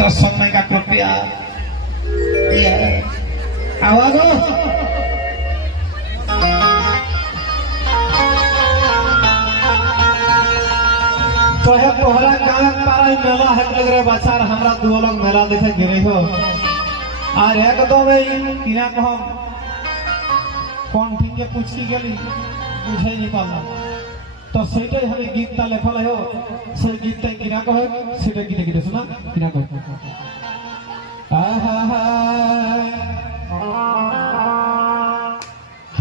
तो समय का कृपया आवाज हो तो है तोहरा गाँव पारा मेला है लग रहे बच्चा हमरा दो लोग मेला देखे गिरे हो और एक दो भाई किना को हम कौन ठीक के पूछ की गली बुझे नहीं पाला तो सेटे हमें गीत ता लेखल है हो से गीत ता किना को है सेटे गीत गीत सुना किना को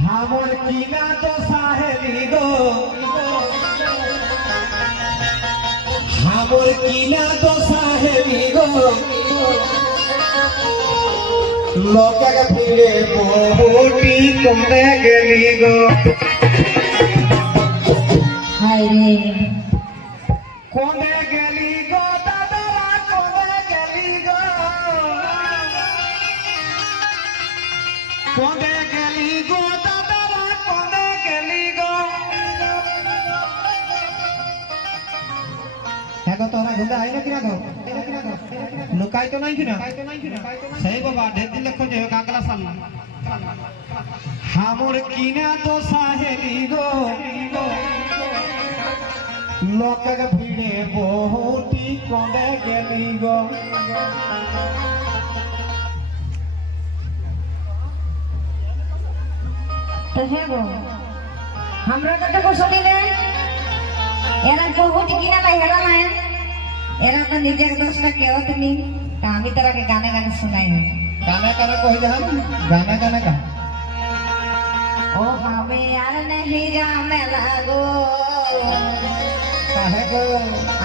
हमर किना तो साहेली गो हमर किना तो साहेली गो लोक के फिरे बहुटी कोने गेली गो हाय रे कोने गेली गो दादा कोने गेली गो कोने गेली गो दादा कोने गेली गो है गो तोरा गुंडा आई ना किना गो लुकाई तो नहीं किना सही बाबा ढेर दिन लखो जे कागला साल हमर किना तो साहेली गो लोक के भिड़े बहुटी कोने गेली गो तो है गो हमरा कते को सुनी ले एरा बहुत किना ला हेला ना एरा तो निजे के दोस्त के होत नहीं तो हम तरह के गाने गाने सुनाई है गाना गाना कोई हम गाना गाना का ओ हमें यार नहीं जामे लागो काहे गो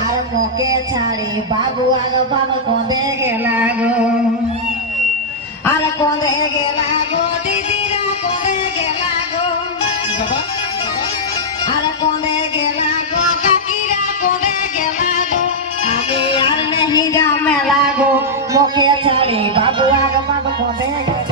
आर मोके छाड़ी बाबू आगो बाबू को देगे लागो आर को देगे लागो दीदी रा को देगे लागो बाबा आर को देगे लागो काकी रा को देगे लागो हमें यार नहीं जामे लागो मोके छाड़ी बाबू आगो बाबू को देगे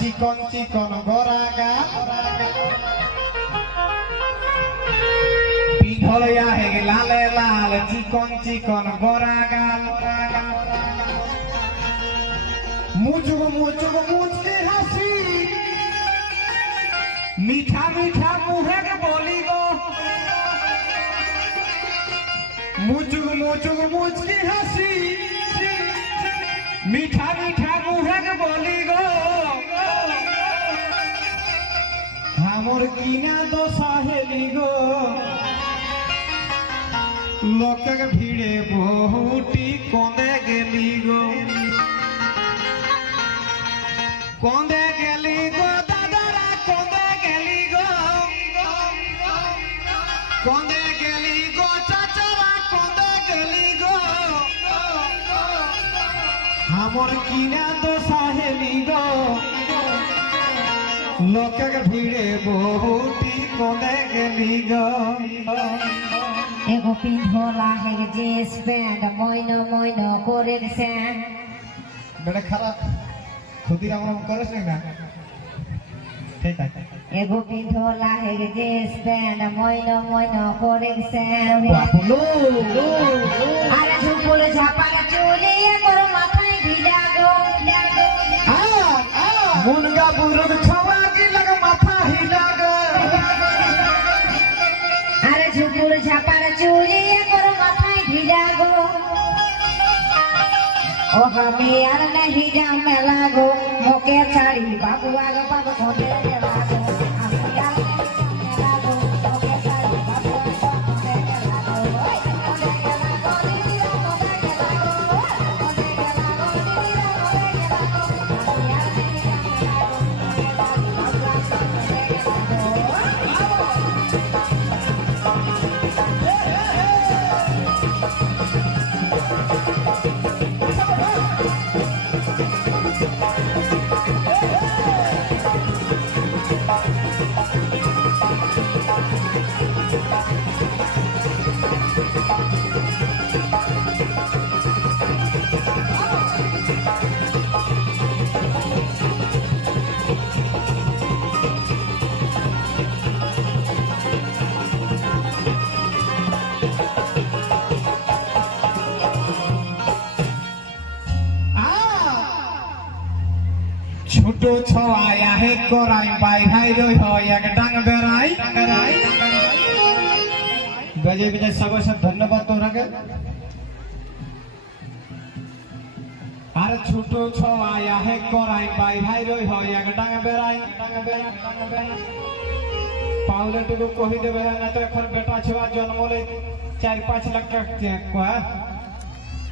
चिकन चिकन गोरागा पिघलिया है लाल लाल चिकन चिकन गोरागा मुझको मुझको मुझ के हंसी मीठा मीठा मुँह के बोली गो मुझको मुझको मुझ के हंसी मीठा मीठा मुँह के बोली गो हमर किना दो साहेली गो लोक के भिड़े बहुटी कोंदे गेली गो कोंदे गेली गो दादारा कोंदे गेली गो कोंदे गेली गो चाचारा कोंदे गेली गो हमर किना दो साहेली गो लोक के भिड़े बहुटी कोने गेली गो एगो पिंढोला है जींस पैंट मोइनो मोइनो करे से बड़े खराब खुदीराम राम करस नहीं ना ठीक है एगो पिंढोला है जींस पैंट मोइनो मोइनो करे से बापू लो अरे झुपुर झापार चोली एगो माথায় ঢিলা গো मुनगा बुरुद छवा की लग माथा हिला गो अरे झुपुर झापार चोली एगो माথায় ঢিলা गो ओ हमें यार नहीं जामे लागो मोके छाड़ी बाबू आगो बाबू को देगे लागो हमें यार नहीं जामे लागो मोके छाड़ी बाबू आगो बाबू को देगे लागो दीदी रा को देगे लागो को देगे लागो दीदी रा को देगे लागो हमें यार नहीं जामे लागो ছোট ছয়া হে করাই বাই ভাই রই হয় এক ডাং বেড়াই বেজে বেজে সব ধন্যবাদ তোরাকে আর ছোট ছয়া হে করাই বাই ভাই রই হয় এক ডাং বেড়াই পাউলে টুকু কহি দেবে না তো এখন বেটা ছেবা জন্মলে 4-5 লাখ টাকা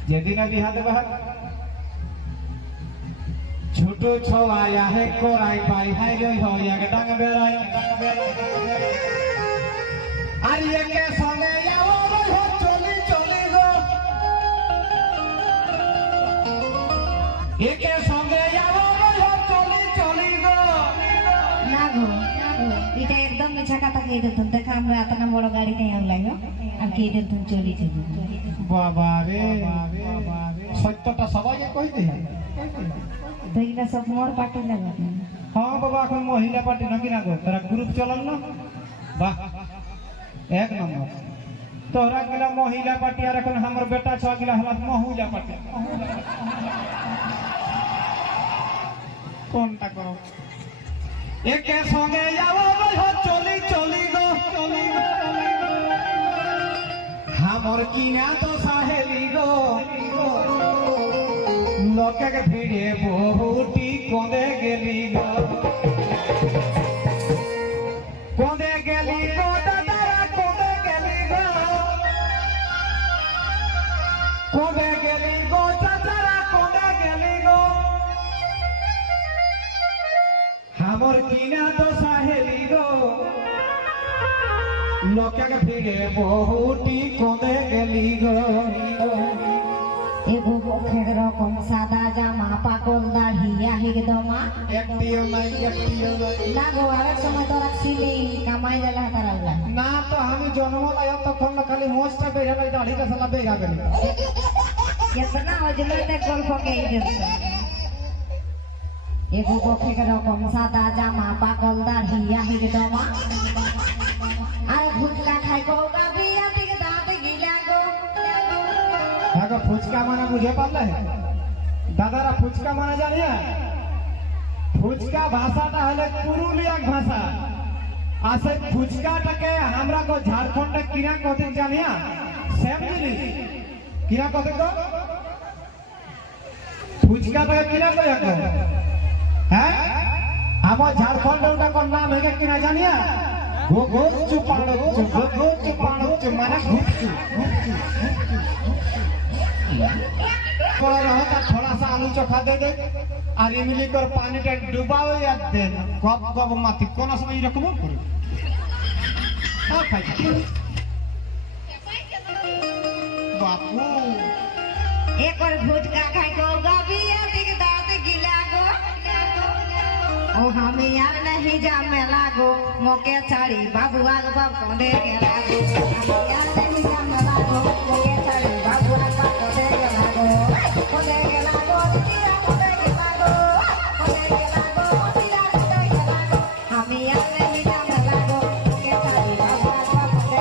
যেদিন বিহা দেবে ছোট ছয়া হে করাই বাই ভাই রই হয় এক ডাং বেড়াই আর একে সঙ্গে যাও রই হয় চলি চলি গো একে সঙ্গে যাও রই হয় চলি চলি গো না গো এটা একদম মিছা কথা কই দিত দেখা আমরা এতনা বড় গাড়ি নিয়ে আনলাই গো আর কি দিত চলি চলি বাবা রে সত্যটা সবাই কই দে দেখনা সব মোর পার্টি লাগা হ্যাঁ বাবা এখন মহিলা পার্টি নাকি না গো তোরা গ্রুপ চলাল না বাহ এক নম্বর তোরা গিলা মহিলা পার্টি আর এখন আমার বেটা ছ গিলা হলা মহিলা পার্টি কোনটা করো একে সঙ্গে যাও চলি চলি গো আমার কিনা তো সাহেলি গো লোকে ভিড়ে বহুটি কোঁদে গেলি গো কোঁদে গেলি গো দাদারা কোঁদে গেলি গো কোঁদে গেলি গো দাদারা কোঁদে গেলি গো আমার কিনা তো সাহেলি গো লোকে ভিড়ে বহুটি কোঁদে গেলি গো এগো বখের রকম সাদা জামা পাগল দাড়ি একদমা একটিও নাই না গো আরেক সময় তো রাখছিলি কামাই গেলে হাতার আল্লাহ না তো আমি জন্ম লাইয়া তখন না খালি মোচটা বেড়ে নাই দাড়িটা সালা বেগা গেল কেতনা হজলো তে গল্প কে দিত এগো বখের রকম সাদা জামা পাগল দাড়ি একদমা আর ভুটলা খাই গো গাবিয়া থেকে দাঁতে গিলা গো আগে ফুচকা মানে বুঝে পারলে দাদারা ফুচকা মানে জানিয়া ফুচকা ভাষাটা হলে পুরুলিয়া ভাষা আর সেই ফুচকাটাকে আমরা কো ঝাড়খণ্ডে কিনা কতে জানিয়া সেম জিনিস কিনা কতে গো ফুচকাটাকে কিনা কয়া গো হ্যাঁ আমার ঝাড়খণ্ডে ওটা কোন নাম হেগে কিনা জানিয়া গোগোচু পাড়োচু মানে ঘুপচু थोड़ा सा आलू चोखा दे दे और इमली कर पानी टा डुबाओ या दे कब कब माती कोना समय रखबो कर आ खाई बापू एक और भुटका खाई गो गाबिया दिख दांत गिला गो ओ हमें यार नहीं जा मेला गो मोके चाड़ी बाबू आग बाप कोंडे गेला गो हमें यार नहीं जा मेला गो मोके चाड़ी बाबू आग बाप कोंडे गेला गो कोंडे गेला गो तीरा कोंडे गेला गो कोंडे गेला गो तीरा कोंडे गेला गो हमें यार नहीं जा मेला गो मोके चाड़ी बाबू आग बाप कोंडे गेला गो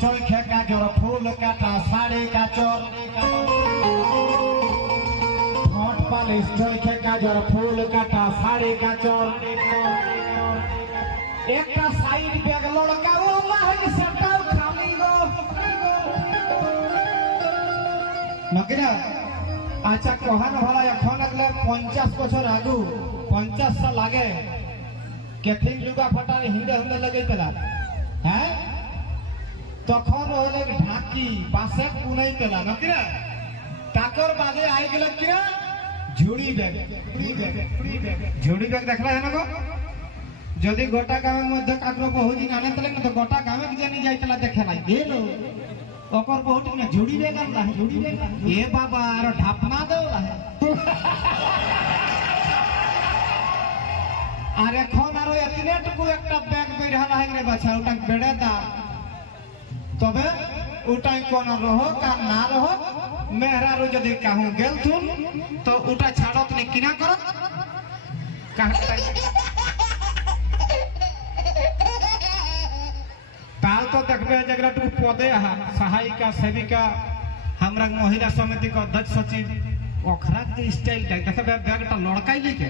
चोखे का जोर फूल काटा साड़ी का चोर होठ पालिश चोखे का जोर फूल काटा साड़ी का चोर एक का साइड बैग लड़का वो लाही सटाव खाली गो नकिना अच्छा कहन भला এখন আগলে 50 বছর আগু 50 সাল আগে কেথিন লুগা ফটারে হিন্দে হিন্দে লাগাইতলা হ্যাঁ তখন ওলে ঢাকি বাসে কুনাইতলা নকিনা টাকর বাদে আই গেল কিনা ঝুড়ি ব্যাগ ঝুড়ি ব্যাগ দেখলা হেন গো যদি গোটা গাঁয়ের মধ্যে কাকরো বহু দিন আনে তাহলে তো গোটা গাঁয়ে জানি যাইতলা দেখে নাই গেল ওকর বহুত না ঝুড়ি ব্যাগ আনলা এ বাবা আর ঢাপনা দেও আর এখন আরো এতনেটুকু একটা ব্যাগ বের হলা রে বাছা ওটা বেড়ে দাও তবে ওটাই কোন রহক আর না রহক মেহরারু যদি কাহু গেল তুন তো ওটা ছাড়ত নি কিনা করত তাল তো দেখবে যেগুলা টুকু পদে সহায়িকা সেবিকা हमरा महिला समिति का अध्यक्ष सचिव ओखरा के स्टाइल का देखबे बैगटा लड़काई लेके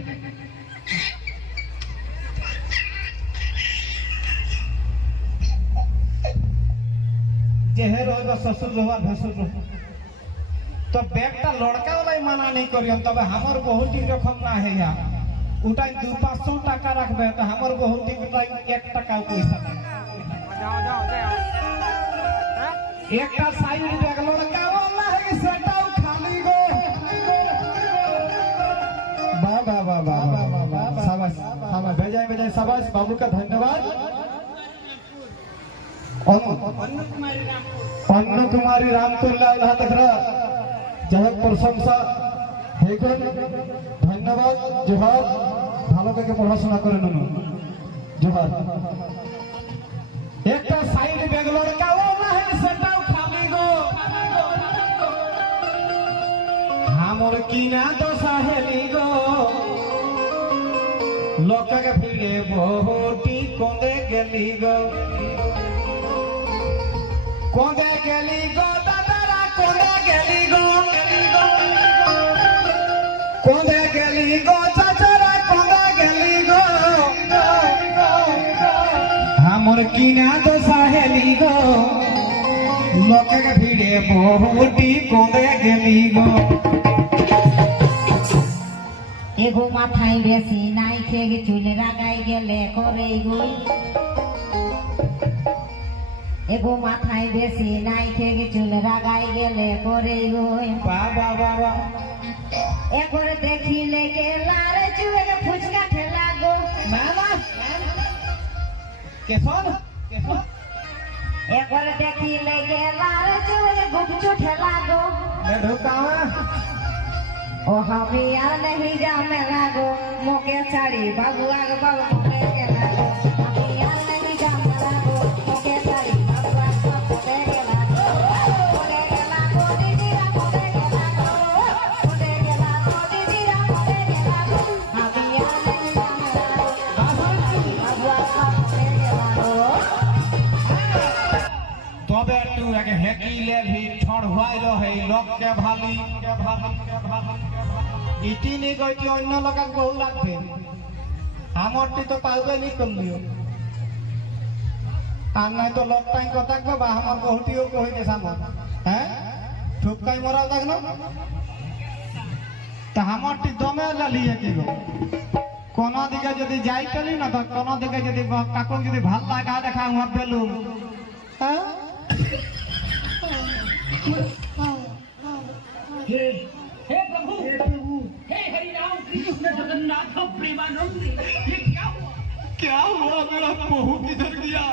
जेहे रोज ससुर रहा भसुर रहा तो बैगटा लड़का वाला माना नहीं करियम तबे हमर बहुत ही रकम ना है यार उठाई 200-500 टाका रखबे तो हमर बहुत ही उठाई 1 टाका पैसा जाओ एकटा साइड बैग लड़का वाला है कि सेटाও खाली गो वाह शाबाश हम भेजाए शाबाश बाबू का धन्यवाद अन्न कुमारी रामपुर लाल तकरा जय प्रशंसा हेगन धन्यवाद जोहार ভালো করে পড়াশোনা করে নুন जोहार একটা সাইড ব্যাগ লড়কা ওলা है সেটাও খালি গো हमर কিনা দশা হেলি গো লোককে ভিড়ে বহুটি কোঁদে গেলি গো কোঁদে গেলি গো দাদারা কোঁদে গেলি গো কোঁদে গেলি গো চাচারা কোঁদে গেলি গো हमर কিনা দশা হেলি গো লোককে ভিড়ে বহুটি কোঁদে গেলি গো এগো মাথায় বেশি নাই খেয়ে চুলে রাগাই গেলে করে গই এগো মাথায় বেশি নাই খেয়ে চুলে রাগাই গেলে করে গই বাবা বাবা একবার দেখিলে গেলার চুলে ফুচকা ঠেলা গো মামা কেসন একবার দেখিলে গেলার চুলে গুপচু ঠেলা গো मैं ढुकावा ओ हमी यार नहीं जामे लागो मोके साड़ी बाबू आग बाबू मोके के लागो हमी यार नहीं जामे लागो मोके साड़ी बाबू आग बाबू मोके के लागो दीदी रा मोके के लागो दीदी रा मोके के लागो हमी यार नहीं जामे लागो बाबू आग बाबू मोके के लागो तबे तू एक हेकी ले भी ठड़ हुआई रहे लोक के भाली इटी नहीं गई अन्य लोक बहु लागबे हमरटी तो पाइबे नहीं करलियो আর নাই তো লোক টাইম কথা থাকবে বা আমার বহুটিও কইতে সামন হ্যাঁ ঠুকাই মরাও থাকলো তা আমারটি দমে লালিয়ে কি গো কোন দিকে যদি যাই চলি না তো কোন দিকে যদি কাকু যদি ভাল লাগা দেখা হুয়া বেলুম হ্যাঁ हे प्रभु हे हरि राम कृष्ण जगन्नाथ प्रेमानंद ये क्या हुआ मेरा बहू किधर गया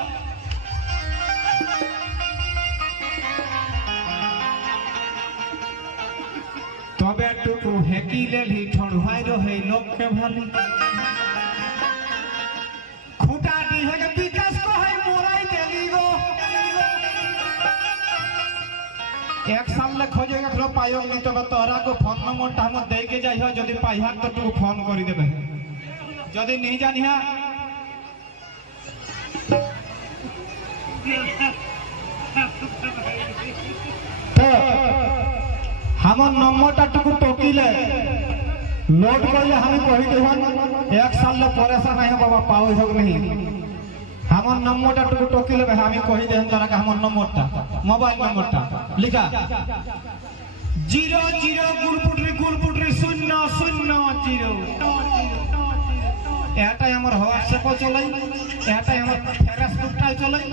तबे टुकु हेकी लेली ठड़ुहाई रहे लोक के भाली खुटा दी है के विकास को है मोराई देली गो एक साल ले खोजे एकरो पायो नहीं तो तोरा को फोन नंबर ता हम दे के जाई हो जदी पाइहा तो तू फोन करी देबे जदी नहीं जानिहा तो हमर नंबरटा टुकु टोकीले लोड करले हम कहि देहन एक साल ले परेशान है बाबा पाओ हो नहीं हमर नंबरटा टुकु टोकीले हम कहि देहन तोरा के हमर नंबरटा मोबाइल नंबरटा लिखा 00 गुलपुटरी 000 এটাই আমার হোয়াটসঅ্যাপ চলাই এটাই আমার ফেসবুকটা চলাই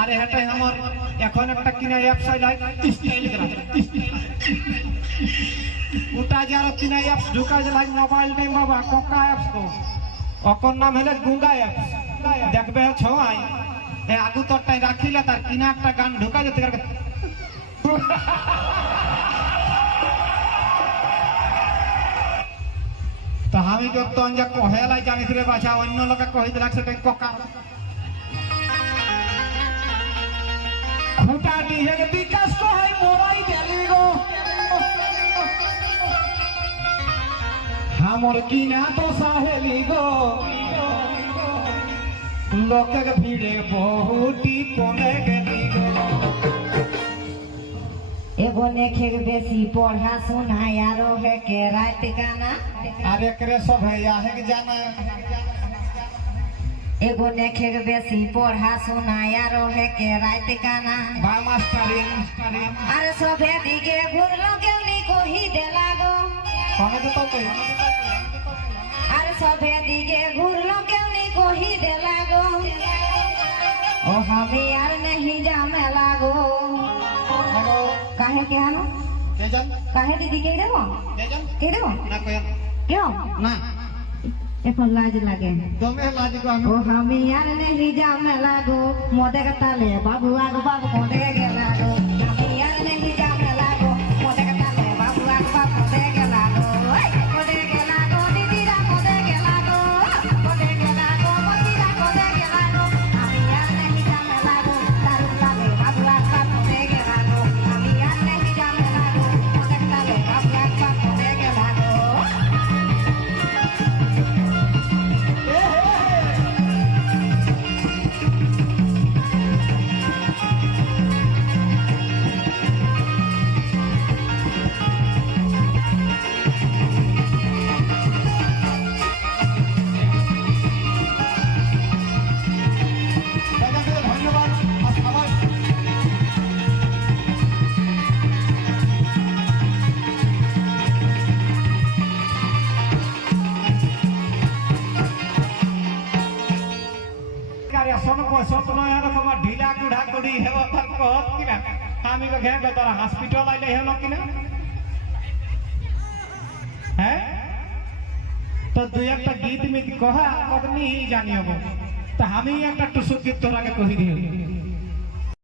আর এটাই আমার এখন একটা কিনা অ্যাপস আইলাই ইনস্টাগ্রাম ওটা যারা কিনা অ্যাপস ঢুকাই দিলাই মোবাইল নেই বাবা কোকা অ্যাপস তো অকর নাম হলে গুঙ্গা অ্যাপস দেখবে ছয় এ আগু তোরটাই রাখিলে তার কিনা একটা গান ঢুকাই যেতে তো আমি তো তখন যা কহেলাই জানিস রে বাছা অন্য লোকে কহি দিলাক সেটা কোকা খুঁটা দিয়ে বিকাশ কহাই মোরাই গেলি গো আমার কিনা তো সাহেলি গো লোকে ভিড়ে বহুটি পড়ে গেলি গো एगो नेखे बेसी पढ़ा सुना यारो है के रात गाना अरे करे सब है या है कि जाना एगो नेखे बेसी पढ़ा सुना यारो है के रात गाना बा मास्टरिन अरे सबे दिगे घुरलो केउनी को ही दे लागो कौन तो कोई अरे सबे दिगे घुरलो केउनी को ही दे लागो ओ हमें यार नहीं जामे लागो हेलो काहे के आनो तेजन काहे दीदी के देबो तेजन के देबो ना कोई क्यों ना এখন লাজ লাগে তুমি লাজ গো ও আমি আর नहीं जामे लागो मोदे का ताले बाबू आगो बाबू मोदे के लागो আমি আর नहीं जामे लागो मोदे का ताले बाबू आगो बाबू मोदे के लागो ओए मोदे के लागो दीदी रा मोदे के लागो मोदे के लागो मोदी रा मोदे के लागो আমি আর नहीं जामे लागो दारू ताले बाबू आगो बाबू मोदे के लागो আমি আর नहीं जामे लागो मोदे का ताले बाबू आगो बाबू मोदे के लागो ধন্যবাদ সবাই ढीला कुढ़ा कुड़ी हेलो कि আমি তো ঘে তোরা হসপিটাল আইলে হলো কিনা হ্যাঁ তো দুই একটা গীত মিত কহা কখনি জানি হবো তা আমি একটা টুসুক গীত তোরাকে কহি দিই